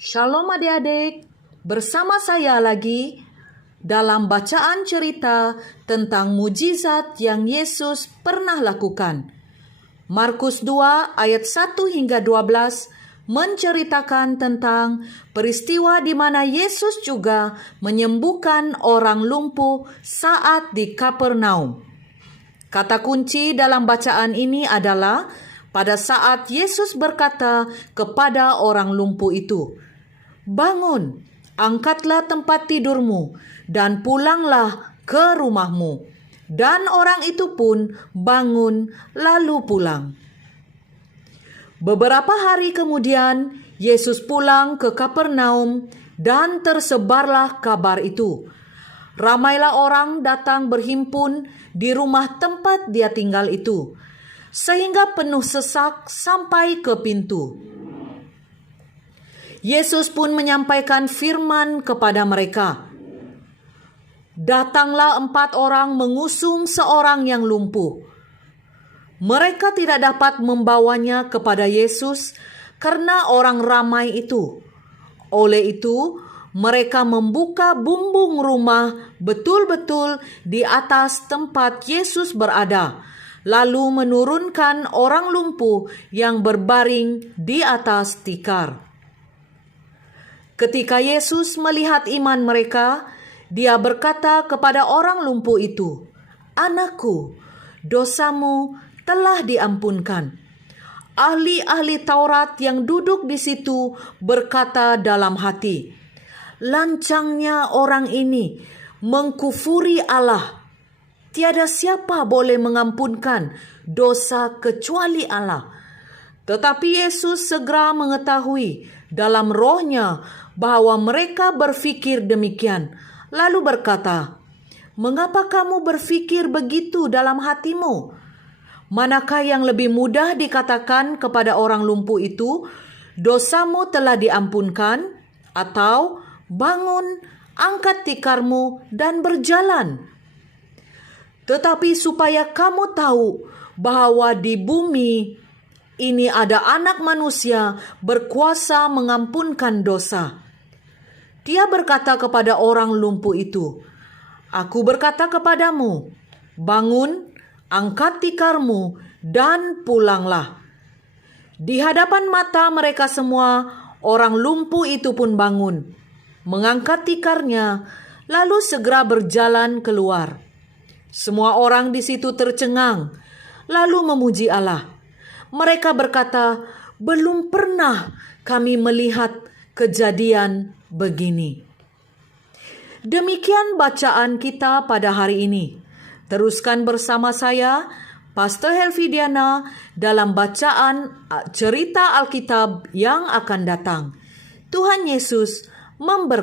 Shalom adik-adik, bersama saya lagi dalam bacaan cerita tentang mujizat yang Yesus pernah lakukan. Markus 2 ayat 1 hingga 12 menceritakan tentang peristiwa di mana Yesus juga menyembuhkan orang lumpuh saat di Kapernaum. Kata kunci dalam bacaan ini adalah pada saat Yesus berkata kepada orang lumpuh itu, "Bangun, angkatlah tempat tidurmu, dan pulanglah ke rumahmu." Dan orang itu pun bangun lalu pulang. Beberapa hari kemudian, Yesus pulang ke Kapernaum dan tersebarlah kabar itu. Ramailah orang datang berhimpun di rumah tempat dia tinggal itu, sehingga penuh sesak sampai ke pintu. Yesus pun menyampaikan firman kepada mereka. Datanglah 4 orang mengusung seorang yang lumpuh. Mereka tidak dapat membawanya kepada Yesus karena orang ramai itu. Oleh itu, mereka membuka bumbung rumah betul-betul di atas tempat Yesus berada, lalu menurunkan orang lumpuh yang berbaring di atas tikar. Ketika Yesus melihat iman mereka, Dia berkata kepada orang lumpuh itu, "Anakku, dosamu telah diampunkan." Ahli-ahli Taurat yang duduk di situ berkata dalam hati, "Lancangnya orang ini mengkufuri Allah. Tiada siapa boleh mengampunkan dosa kecuali Allah." Tetapi Yesus segera mengetahui dalam rohnya bahwa mereka berfikir demikian, lalu berkata, "Mengapa kamu berfikir begitu dalam hatimu? Manakah yang lebih mudah dikatakan kepada orang lumpuh itu, 'Dosamu telah diampunkan,' atau 'Bangun, angkat tikarmu dan berjalan'? Tetapi supaya kamu tahu bahwa di bumi ini ada Anak Manusia berkuasa mengampunkan dosa." Dia berkata kepada orang lumpuh itu, "Aku berkata kepadamu, bangun, angkat tikarmu, dan pulanglah." Di hadapan mata mereka semua, orang lumpuh itu pun bangun, mengangkat tikarnya, lalu segera berjalan keluar. Semua orang di situ tercengang, lalu memuji Allah. Mereka berkata, "Belum pernah kami melihat kejadian begini." Demikian bacaan kita pada hari ini. Teruskan bersama saya, Pastor Helvidiana, dalam bacaan cerita Alkitab yang akan datang. Tuhan Yesus memberkati.